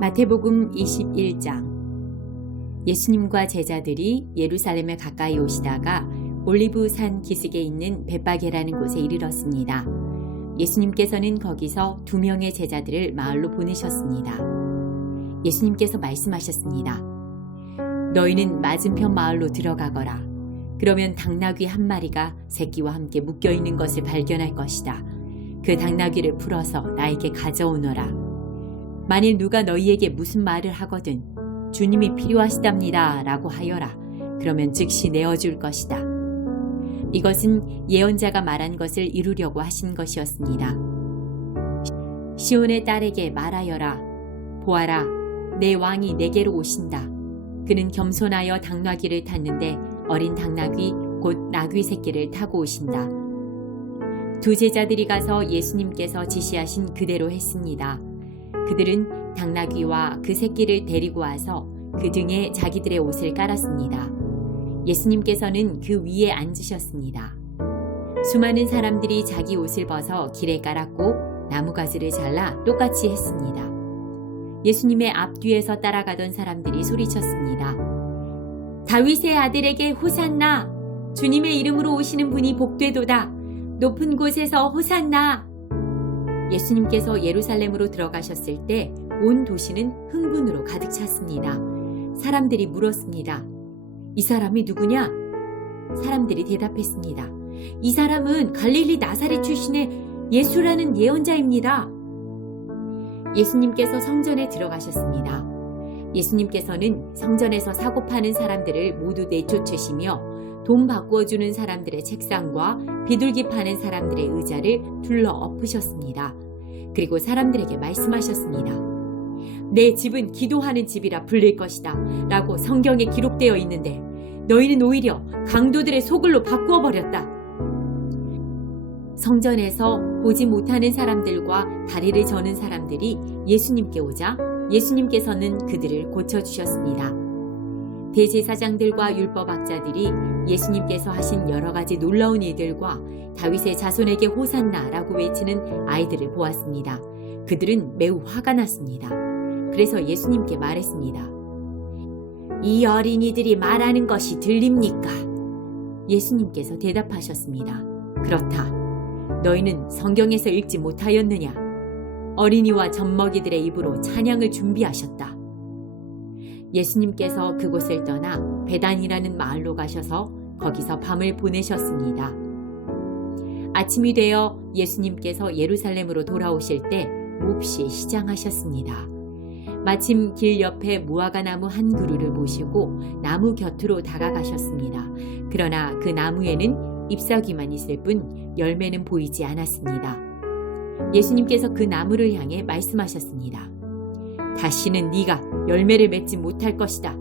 마태복음 21장. 예수님과 제자들이 예루살렘에 가까이 오시다가 올리브 산 기슭에 있는 벳바게라는 곳에 이르렀습니다. 예수님께서는 거기서 2명의 제자들을 마을로 보내셨습니다. 예수님께서 말씀하셨습니다. 너희는 맞은편 마을로 들어가거라. 그러면 당나귀 한 마리가 새끼와 함께 묶여 있는 것을 발견할 것이다. 그 당나귀를 풀어서 나에게 가져오너라. 만일 누가 너희에게 무슨 말을 하거든 주님이 필요하시답니다 라고 하여라. 그러면 즉시 내어줄 것이다. 이것은 예언자가 말한 것을 이루려고 하신 것이었습니다. 시온의 딸에게 말하여라. 보아라, 내 왕이 내게로 오신다. 그는 겸손하여 당나귀를 탔는데 어린 당나귀 곧 나귀 새끼를 타고 오신다. 2 제자들이 가서 예수님께서 지시하신 그대로 했습니다. 그들은 당나귀와 그 새끼를 데리고 와서 그 등에 자기들의 옷을 깔았습니다. 예수님께서는 그 위에 앉으셨습니다. 수많은 사람들이 자기 옷을 벗어 길에 깔았고 나무가지를 잘라 똑같이 했습니다. 예수님의 앞뒤에서 따라가던 사람들이 소리쳤습니다. 다윗의 아들에게 호산나! 주님의 이름으로 오시는 분이 복되도다! 높은 곳에서 호산나! 예수님께서 예루살렘으로 들어가셨을 때 온 도시는 흥분으로 가득 찼습니다. 사람들이 물었습니다. 이 사람이 누구냐? 사람들이 대답했습니다. 이 사람은 갈릴리 나사렛 출신의 예수라는 예언자입니다. 예수님께서 성전에 들어가셨습니다. 예수님께서는 성전에서 사고 파는 사람들을 모두 내쫓으시며 돈 바꾸어주는 사람들의 책상과 비둘기 파는 사람들의 의자를 둘러 엎으셨습니다. 그리고 사람들에게 말씀하셨습니다. 내 집은 기도하는 집이라 불릴 것이다 라고 성경에 기록되어 있는데 너희는 오히려 강도들의 소굴로 바꾸어 버렸다. 성전에서 보지 못하는 사람들과 다리를 저는 사람들이 예수님께 오자 예수님께서는 그들을 고쳐주셨습니다. 대제사장들과 율법학자들이 예수님께서 하신 여러 가지 놀라운 일들과 다윗의 자손에게 호산나라고 외치는 아이들을 보았습니다. 그들은 매우 화가 났습니다. 그래서 예수님께 말했습니다. 이 어린이들이 말하는 것이 들립니까? 예수님께서 대답하셨습니다. 그렇다. 너희는 성경에서 읽지 못하였느냐? 어린이와 젖먹이들의 입으로 찬양을 준비하셨다. 예수님께서 그곳을 떠나 베단이라는 마을로 가셔서 거기서 밤을 보내셨습니다. 아침이 되어 예수님께서 예루살렘으로 돌아오실 때 몹시 시장하셨습니다. 마침 길 옆에 무화과 나무 한 그루를 모시고 나무 곁으로 다가가셨습니다. 그러나 그 나무에는 잎사귀만 있을 뿐 열매는 보이지 않았습니다. 예수님께서 그 나무를 향해 말씀하셨습니다. 다시는 네가 열매를 맺지 못할 것이다.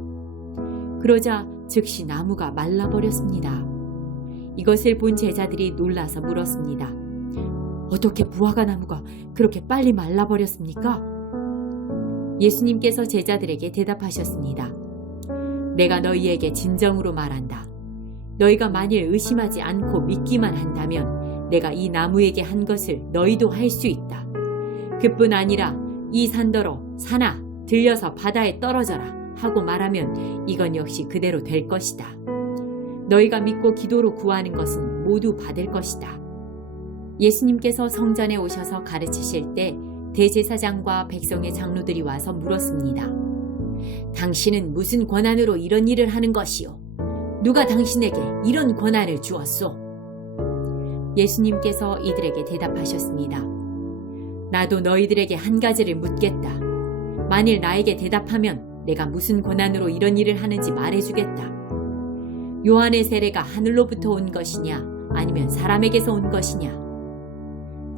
그러자 즉시 나무가 말라버렸습니다. 이것을 본 제자들이 놀라서 물었습니다. 어떻게 무화과 나무가 그렇게 빨리 말라버렸습니까? 예수님께서 제자들에게 대답하셨습니다. 내가 너희에게 진정으로 말한다. 너희가 만일 의심하지 않고 믿기만 한다면 내가 이 나무에게 한 것을 너희도 할 수 있다. 그뿐 아니라 이 산더러 산아 들려서 바다에 떨어져라 하고 말하면 이건 역시 그대로 될 것이다. 너희가 믿고 기도로 구하는 것은 모두 받을 것이다. 예수님께서 성전에 오셔서 가르치실 때 대제사장과 백성의 장로들이 와서 물었습니다. 당신은 무슨 권한으로 이런 일을 하는 것이요? 누가 당신에게 이런 권한을 주었소? 예수님께서 이들에게 대답하셨습니다. 나도 너희들에게 한 가지를 묻겠다. 만일 나에게 대답하면 내가 무슨 권한으로 이런 일을 하는지 말해주겠다. 요한의 세례가 하늘로부터 온 것이냐 아니면 사람에게서 온 것이냐?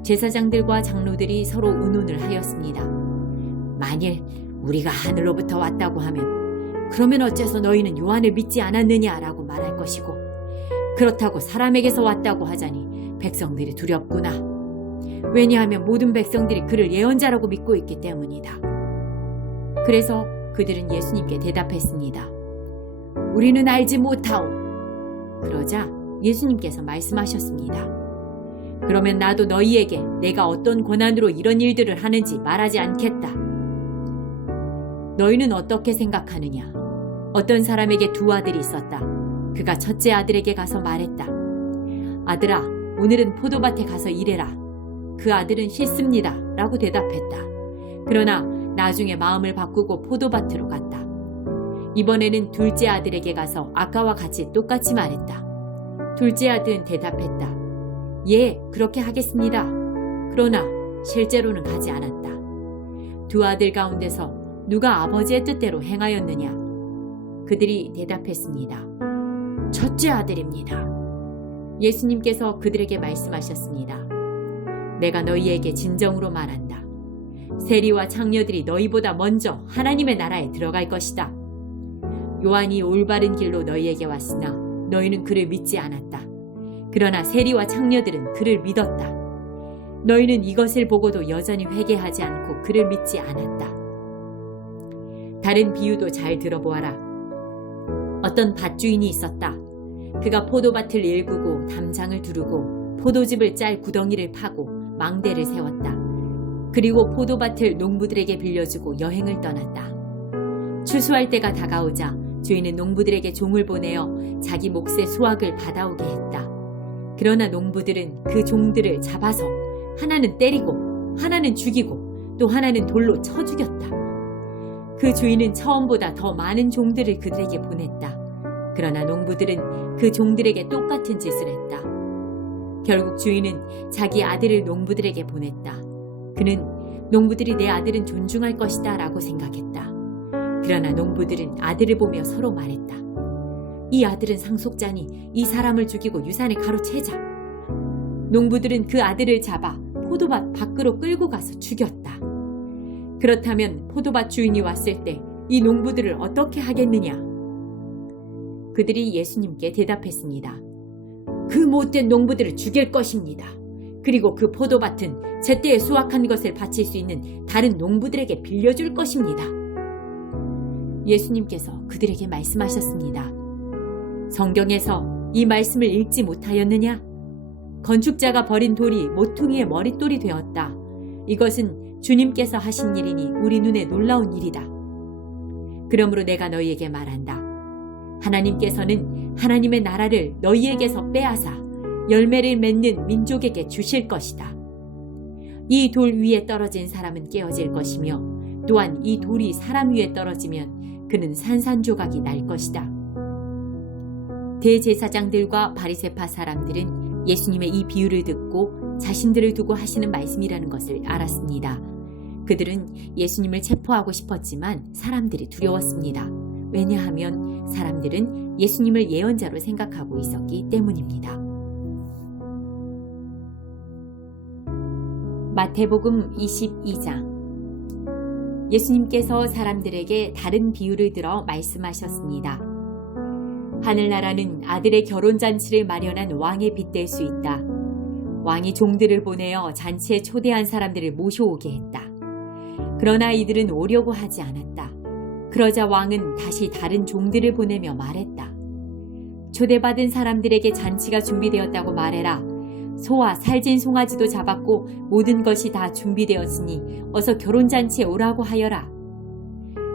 제사장들과 장로들이 서로 의논을 하였습니다. 만일 우리가 하늘로부터 왔다고 하면 그러면 어째서 너희는 요한을 믿지 않았느냐라고 말할 것이고 그렇다고 사람에게서 왔다고 하자니 백성들이 두렵구나. 왜냐하면 모든 백성들이 그를 예언자라고 믿고 있기 때문이다. 그래서 그들은 예수님께 대답했습니다. 우리는 알지 못하오. 그러자 예수님께서 말씀하셨습니다. 그러면 나도 너희에게 내가 어떤 권한으로 이런 일들을 하는지 말하지 않겠다. 너희는 어떻게 생각하느냐? 어떤 사람에게 두 아들이 있었다. 그가 첫째 아들에게 가서 말했다. 아들아, 오늘은 포도밭에 가서 일해라. 그 아들은 싫습니다. 라고 대답했다. 그러나 나중에 마음을 바꾸고 포도밭으로 갔다. 이번에는 둘째 아들에게 가서 아까와 같이 똑같이 말했다. 둘째 아들은 대답했다. 예, 그렇게 하겠습니다. 그러나 실제로는 가지 않았다. 두 아들 가운데서 누가 아버지의 뜻대로 행하였느냐? 그들이 대답했습니다. 첫째 아들입니다. 예수님께서 그들에게 말씀하셨습니다. 내가 너희에게 진정으로 말한다. 세리와 창녀들이 너희보다 먼저 하나님의 나라에 들어갈 것이다. 요한이 올바른 길로 너희에게 왔으나 너희는 그를 믿지 않았다. 그러나 세리와 창녀들은 그를 믿었다. 너희는 이것을 보고도 여전히 회개하지 않고 그를 믿지 않았다. 다른 비유도 잘 들어보아라. 어떤 밭주인이 있었다. 그가 포도밭을 일구고 담장을 두르고 포도즙을 짤 구덩이를 파고 망대를 세웠다. 그리고 포도밭을 농부들에게 빌려주고 여행을 떠났다. 추수할 때가 다가오자 주인은 농부들에게 종을 보내어 자기 몫의 수확을 받아오게 했다. 그러나 농부들은 그 종들을 잡아서 하나는 때리고 하나는 죽이고 또 하나는 돌로 쳐 죽였다. 그 주인은 처음보다 더 많은 종들을 그들에게 보냈다. 그러나 농부들은 그 종들에게 똑같은 짓을 했다. 결국 주인은 자기 아들을 농부들에게 보냈다. 그는 농부들이 내 아들은 존중할 것이다 라고 생각했다. 그러나 농부들은 아들을 보며 서로 말했다. 이 아들은 상속자니 이 사람을 죽이고 유산을 가로채자. 농부들은 그 아들을 잡아 포도밭 밖으로 끌고 가서 죽였다. 그렇다면 포도밭 주인이 왔을 때 이 농부들을 어떻게 하겠느냐? 그들이 예수님께 대답했습니다. 그 못된 농부들을 죽일 것입니다. 그리고 그 포도밭은 제때에 수확한 것을 바칠 수 있는 다른 농부들에게 빌려줄 것입니다. 예수님께서 그들에게 말씀하셨습니다. 성경에서 이 말씀을 읽지 못하였느냐? 건축자가 버린 돌이 모퉁이의 머릿돌이 되었다. 이것은 주님께서 하신 일이니 우리 눈에 놀라운 일이다. 그러므로 내가 너희에게 말한다. 하나님께서는 하나님의 나라를 너희에게서 빼앗아 열매를 맺는 민족에게 주실 것이다. 이 돌 위에 떨어진 사람은 깨어질 것이며 또한 이 돌이 사람 위에 떨어지면 그는 산산조각이 날 것이다. 대제사장들과 바리새파 사람들은 예수님의 이 비유를 듣고 자신들을 두고 하시는 말씀이라는 것을 알았습니다. 그들은 예수님을 체포하고 싶었지만 사람들이 두려웠습니다. 왜냐하면 사람들은 예수님을 예언자로 생각하고 있었기 때문입니다. 마태복음 22장. 예수님께서 사람들에게 다른 비유를 들어 말씀하셨습니다. 하늘나라는 아들의 결혼잔치를 마련한 왕에 빗댈 수 있다. 왕이 종들을 보내어 잔치에 초대한 사람들을 모셔오게 했다. 그러나 이들은 오려고 하지 않았다. 그러자 왕은 다시 다른 종들을 보내며 말했다. 초대받은 사람들에게 잔치가 준비되었다고 말해라. 소와 살진 송아지도 잡았고 모든 것이 다 준비되었으니 어서 결혼잔치에 오라고 하여라.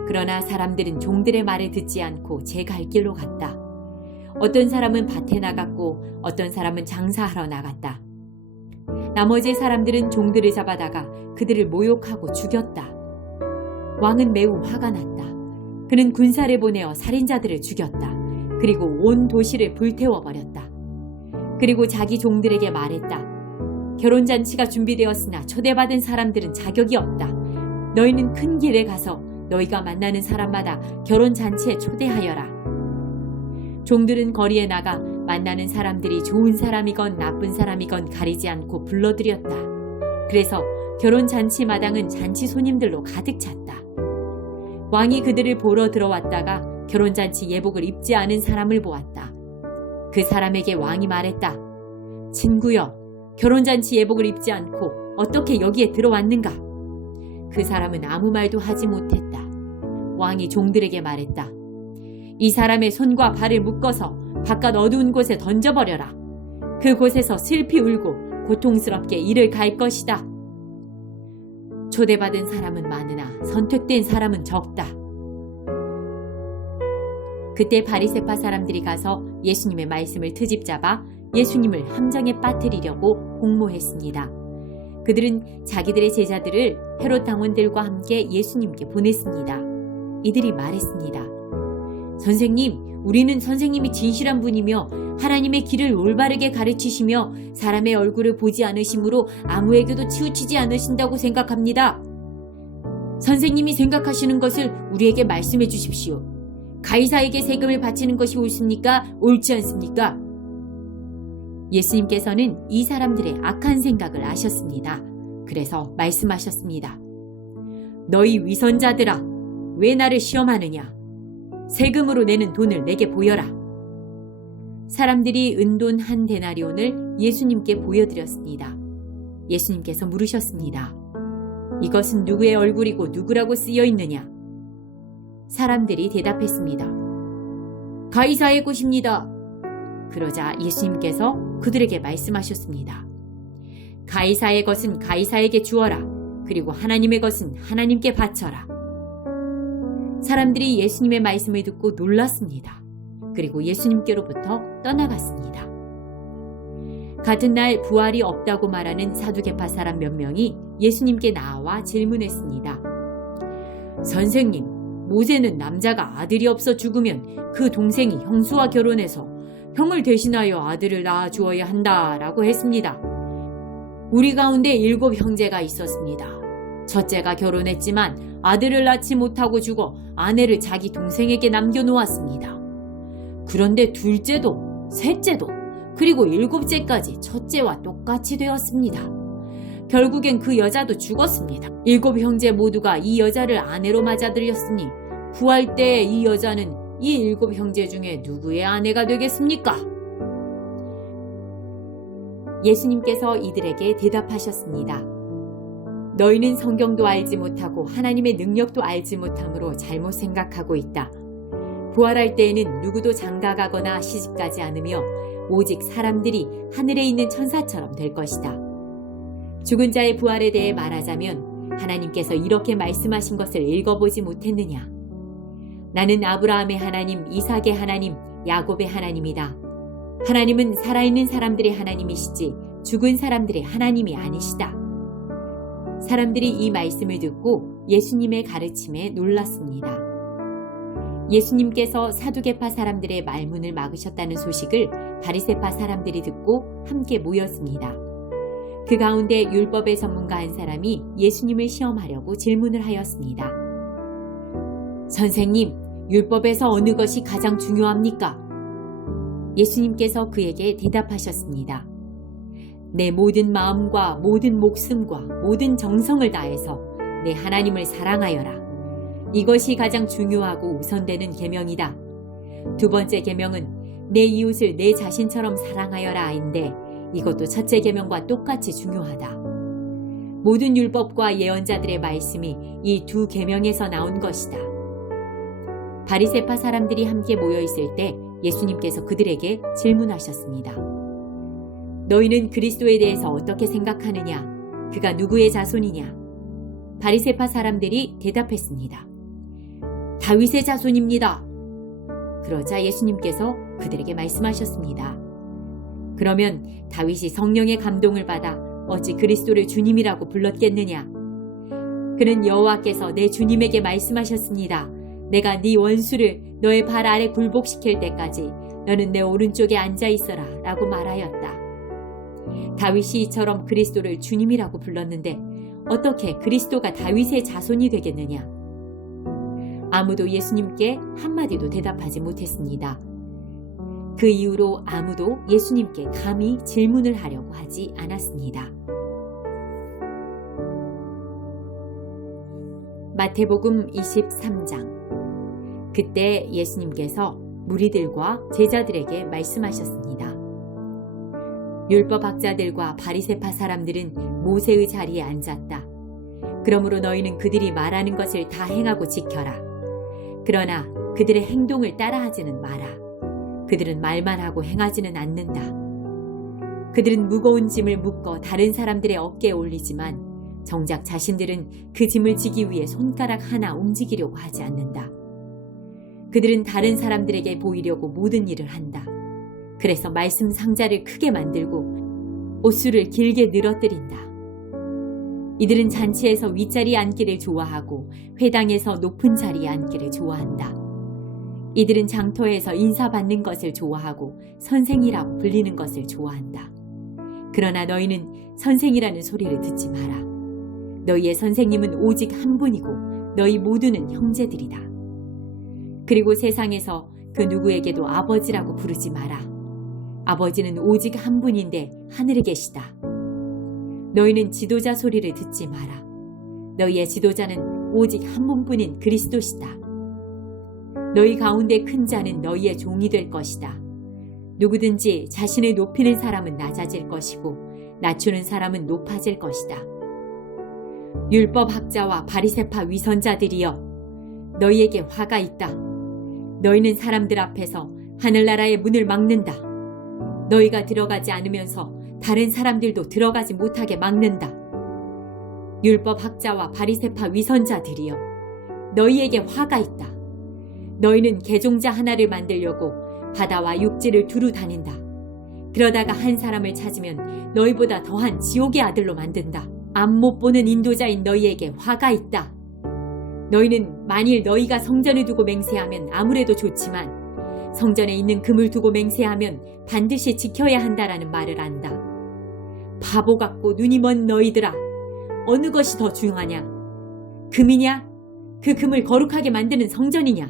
그러나 사람들은 종들의 말을 듣지 않고 제 갈 길로 갔다. 어떤 사람은 밭에 나갔고 어떤 사람은 장사하러 나갔다. 나머지 사람들은 종들을 잡아다가 그들을 모욕하고 죽였다. 왕은 매우 화가 났다. 그는 군사를 보내어 살인자들을 죽였다. 그리고 온 도시를 불태워버렸다. 그리고 자기 종들에게 말했다. 결혼잔치가 준비되었으나 초대받은 사람들은 자격이 없다. 너희는 큰 길에 가서 너희가 만나는 사람마다 결혼잔치에 초대하여라. 종들은 거리에 나가 만나는 사람들이 좋은 사람이건 나쁜 사람이건 가리지 않고 불러들였다. 그래서 결혼잔치 마당은 잔치 손님들로 가득 찼다. 왕이 그들을 보러 들어왔다가 결혼잔치 예복을 입지 않은 사람을 보았다. 그 사람에게 왕이 말했다. 친구여, 결혼잔치 예복을 입지 않고 어떻게 여기에 들어왔는가? 그 사람은 아무 말도 하지 못했다. 왕이 종들에게 말했다. 이 사람의 손과 발을 묶어서 바깥 어두운 곳에 던져버려라. 그곳에서 슬피 울고 고통스럽게 이를 갈 것이다. 초대받은 사람은 많으나 선택된 사람은 적다. 그때 바리새파 사람들이 가서 예수님의 말씀을 트집잡아 예수님을 함정에 빠뜨리려고 공모했습니다. 그들은 자기들의 제자들을 헤롯 당원들과 함께 예수님께 보냈습니다. 이들이 말했습니다. 선생님, 우리는 선생님이 진실한 분이며 하나님의 길을 올바르게 가르치시며 사람의 얼굴을 보지 않으심으로 아무에게도 치우치지 않으신다고 생각합니다. 선생님이 생각하시는 것을 우리에게 말씀해 주십시오. 가이사에게 세금을 바치는 것이 옳습니까? 옳지 않습니까? 예수님께서는 이 사람들의 악한 생각을 아셨습니다. 그래서 말씀하셨습니다. 너희 위선자들아, 왜 나를 시험하느냐? 세금으로 내는 돈을 내게 보여라. 사람들이 은돈 한 데나리온을 예수님께 보여드렸습니다. 예수님께서 물으셨습니다. 이것은 누구의 얼굴이고 누구라고 쓰여 있느냐? 사람들이 대답했습니다. 가이사의 것입니다. 그러자 예수님께서 그들에게 말씀하셨습니다. 가이사의 것은 가이사에게 주어라. 그리고 하나님의 것은 하나님께 바쳐라. 사람들이 예수님의 말씀을 듣고 놀랐습니다. 그리고 예수님께로부터 떠나갔습니다. 같은 날 부활이 없다고 말하는 사두개파 사람 몇 명이 예수님께 나와 질문했습니다. 선생님, 모세는 남자가 아들이 없어 죽으면 그 동생이 형수와 결혼해서 형을 대신하여 아들을 낳아 주어야 한다라고 했습니다. 우리 가운데 7 형제가 있었습니다. 첫째가 결혼했지만 아들을 낳지 못하고 죽어 아내를 자기 동생에게 남겨놓았습니다. 그런데 둘째도, 셋째도, 그리고 7째까지 첫째와 똑같이 되었습니다. 결국엔 그 여자도 죽었습니다. 7 형제 모두가 이 여자를 아내로 맞아들였으니 구할 때 이 여자는 이 7 형제 중에 누구의 아내가 되겠습니까? 예수님께서 이들에게 대답하셨습니다. 너희는 성경도 알지 못하고 하나님의 능력도 알지 못함으로 잘못 생각하고 있다. 부활할 때에는 누구도 장가가거나 시집가지 않으며 오직 사람들이 하늘에 있는 천사처럼 될 것이다. 죽은 자의 부활에 대해 말하자면 하나님께서 이렇게 말씀하신 것을 읽어보지 못했느냐? 나는 아브라함의 하나님, 이삭의 하나님, 야곱의 하나님이다. 하나님은 살아있는 사람들의 하나님이시지 죽은 사람들의 하나님이 아니시다. 사람들이 이 말씀을 듣고 예수님의 가르침에 놀랐습니다. 예수님께서 사두개파 사람들의 말문을 막으셨다는 소식을 바리새파 사람들이 듣고 함께 모였습니다. 그 가운데 율법의 전문가 한 사람이 예수님을 시험하려고 질문을 하였습니다. 선생님, 율법에서 어느 것이 가장 중요합니까? 예수님께서 그에게 대답하셨습니다. 내 모든 마음과 모든 목숨과 모든 정성을 다해서 내 하나님을 사랑하여라. 이것이 가장 중요하고 우선되는 계명이다. 2번째 계명은 내 이웃을 내 자신처럼 사랑하여라인데 이것도 첫째 계명과 똑같이 중요하다. 모든 율법과 예언자들의 말씀이 이 2 계명에서 나온 것이다. 바리새파 사람들이 함께 모여 있을 때 예수님께서 그들에게 질문하셨습니다. 너희는 그리스도에 대해서 어떻게 생각하느냐? 그가 누구의 자손이냐? 바리새파 사람들이 대답했습니다. 다윗의 자손입니다. 그러자 예수님께서 그들에게 말씀하셨습니다. 그러면 다윗이 성령의 감동을 받아 어찌 그리스도를 주님이라고 불렀겠느냐? 그는 여호와께서 내 주님에게 말씀하셨습니다. 내가 네 원수를 너의 발 아래 굴복시킬 때까지 너는 내 오른쪽에 앉아 있어라 라고 말하였다. 다윗이 이처럼 그리스도를 주님이라고 불렀는데 어떻게 그리스도가 다윗의 자손이 되겠느냐? 아무도 예수님께 한마디도 대답하지 못했습니다. 그 이후로 아무도 예수님께 감히 질문을 하려고 하지 않았습니다. 마태복음 23장. 그때 예수님께서 무리들과 제자들에게 말씀하셨습니다. 율법학자들과 바리새파 사람들은 모세의 자리에 앉았다. 그러므로 너희는 그들이 말하는 것을 다 행하고 지켜라. 그러나 그들의 행동을 따라하지는 마라. 그들은 말만 하고 행하지는 않는다. 그들은 무거운 짐을 묶어 다른 사람들의 어깨에 올리지만 정작 자신들은 그 짐을 지기 위해 손가락 하나 움직이려고 하지 않는다. 그들은 다른 사람들에게 보이려고 모든 일을 한다. 그래서 말씀 상자를 크게 만들고 옷수를 길게 늘어뜨린다. 이들은 잔치에서 윗자리에 앉기를 좋아하고 회당에서 높은 자리에 앉기를 좋아한다. 이들은 장터에서 인사받는 것을 좋아하고 선생이라고 불리는 것을 좋아한다. 그러나 너희는 선생이라는 소리를 듣지 마라. 너희의 선생님은 오직 한 분이고 너희 모두는 형제들이다. 그리고 세상에서 그 누구에게도 아버지라고 부르지 마라. 아버지는 오직 한 분인데 하늘에 계시다. 너희는 지도자 소리를 듣지 마라. 너희의 지도자는 오직 한 분뿐인 그리스도시다. 너희 가운데 큰 자는 너희의 종이 될 것이다. 누구든지 자신을 높이는 사람은 낮아질 것이고 낮추는 사람은 높아질 것이다. 율법학자와 바리새파 위선자들이여, 너희에게 화가 있다. 너희는 사람들 앞에서 하늘나라의 문을 막는다. 너희가 들어가지 않으면서 다른 사람들도 들어가지 못하게 막는다. 율법학자와 바리새파 위선자들이여, 너희에게 화가 있다. 너희는 개종자 하나를 만들려고 바다와 육지를 두루 다닌다. 그러다가 한 사람을 찾으면 너희보다 더한 지옥의 아들로 만든다. 앞 못 보는 인도자인 너희에게 화가 있다. 너희는 만일 너희가 성전을 두고 맹세하면 아무래도 좋지만 성전에 있는 금을 두고 맹세하면 반드시 지켜야 한다라는 말을 안다. 바보 같고 눈이 먼 너희들아, 어느 것이 더 중요하냐? 금이냐? 그 금을 거룩하게 만드는 성전이냐?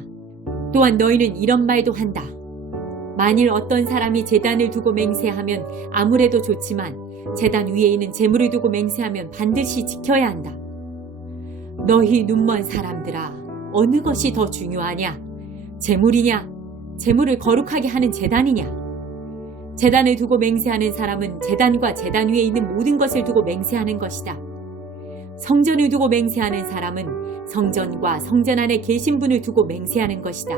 또한 너희는 이런 말도 한다. 만일 어떤 사람이 제단을 두고 맹세하면 아무래도 좋지만 제단 위에 있는 제물을 두고 맹세하면 반드시 지켜야 한다. 너희 눈먼 사람들아, 어느 것이 더 중요하냐? 제물이냐? 제물을 거룩하게 하는 제단이냐? 제단을 두고 맹세하는 사람은 제단과 제단 위에 있는 모든 것을 두고 맹세하는 것이다. 성전을 두고 맹세하는 사람은 성전과 성전 안에 계신 분을 두고 맹세하는 것이다.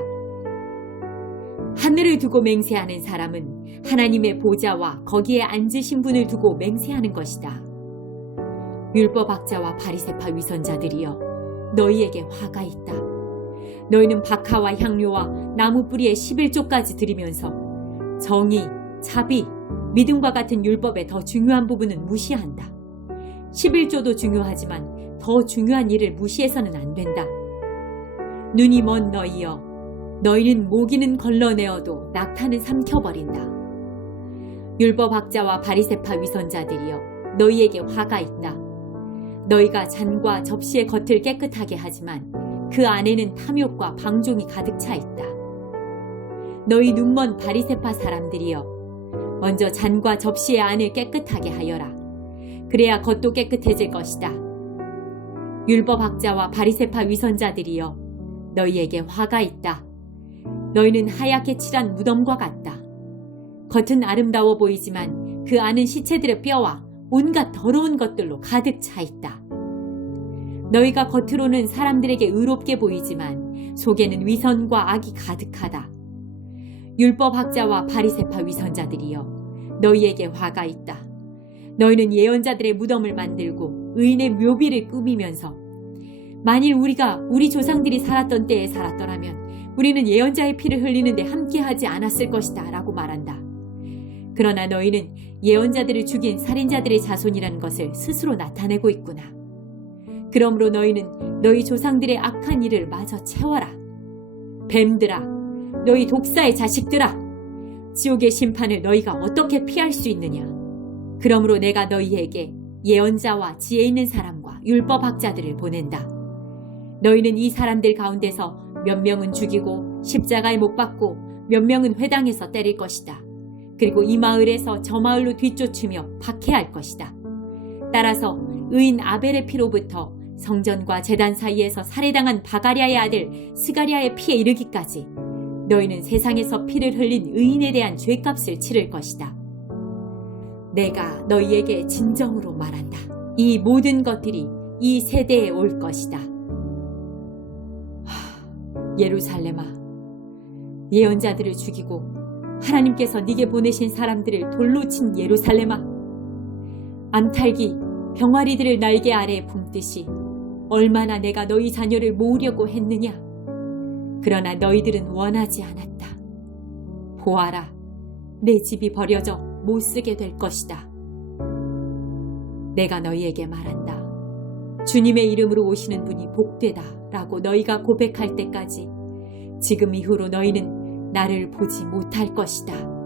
하늘을 두고 맹세하는 사람은 하나님의 보좌와 거기에 앉으신 분을 두고 맹세하는 것이다. 율법학자와 바리새파 위선자들이여, 너희에게 화가 있다. 너희는 박하와 향료와 나무 뿌리에 11조까지 드리면서 정의, 자비, 믿음과 같은 율법의 더 중요한 부분은 무시한다. 11조도 중요하지만 더 중요한 일을 무시해서는 안 된다. 눈이 먼 너희여, 너희는 모기는 걸러내어도 낙타는 삼켜버린다. 율법학자와 바리새파 위선자들이여, 너희에게 화가 있다. 너희가 잔과 접시의 겉을 깨끗하게 하지만 그 안에는 탐욕과 방종이 가득 차 있다. 너희 눈먼 바리새파 사람들이여, 먼저 잔과 접시의 안을 깨끗하게 하여라. 그래야 겉도 깨끗해질 것이다. 율법학자와 바리새파 위선자들이여, 너희에게 화가 있다. 너희는 하얗게 칠한 무덤과 같다. 겉은 아름다워 보이지만 그 안은 시체들의 뼈와 온갖 더러운 것들로 가득 차 있다. 너희가 겉으로는 사람들에게 의롭게 보이지만 속에는 위선과 악이 가득하다. 율법학자와 바리새파 위선자들이여, 너희에게 화가 있다. 너희는 예언자들의 무덤을 만들고 의인의 묘비를 꾸미면서 만일 우리가 우리 조상들이 살았던 때에 살았더라면 우리는 예언자의 피를 흘리는데 함께하지 않았을 것이다 라고 말한다. 그러나 너희는 예언자들을 죽인 살인자들의 자손이라는 것을 스스로 나타내고 있구나. 그러므로 너희는 너희 조상들의 악한 일을 마저 채워라. 뱀들아, 너희 독사의 자식들아, 지옥의 심판을 너희가 어떻게 피할 수 있느냐. 그러므로 내가 너희에게 예언자와 지혜 있는 사람과 율법학자들을 보낸다. 너희는 이 사람들 가운데서 몇 명은 죽이고 십자가에 못 박고 몇 명은 회당에서 때릴 것이다. 그리고 이 마을에서 저 마을로 뒤쫓으며 박해할 것이다. 따라서 의인 아벨의 피로부터 성전과 제단 사이에서 살해당한 바가랴의 아들 스가랴의 피에 이르기까지 너희는 세상에서 피를 흘린 의인에 대한 죄값을 치를 것이다. 내가 너희에게 진정으로 말한다. 이 모든 것들이 이 세대에 올 것이다. 예루살렘아, 예언자들을 죽이고 하나님께서 네게 보내신 사람들을 돌로 친 예루살렘아, 암탉이 병아리들을 날개 아래에 품듯이 얼마나 내가 너희 자녀를 모으려고 했느냐. 그러나 너희들은 원하지 않았다. 보아라, 내 집이 버려져 못 쓰게 될 것이다. 내가 너희에게 말한다. 주님의 이름으로 오시는 분이 복되다 라고 너희가 고백할 때까지 지금 이후로 너희는 나를 보지 못할 것이다.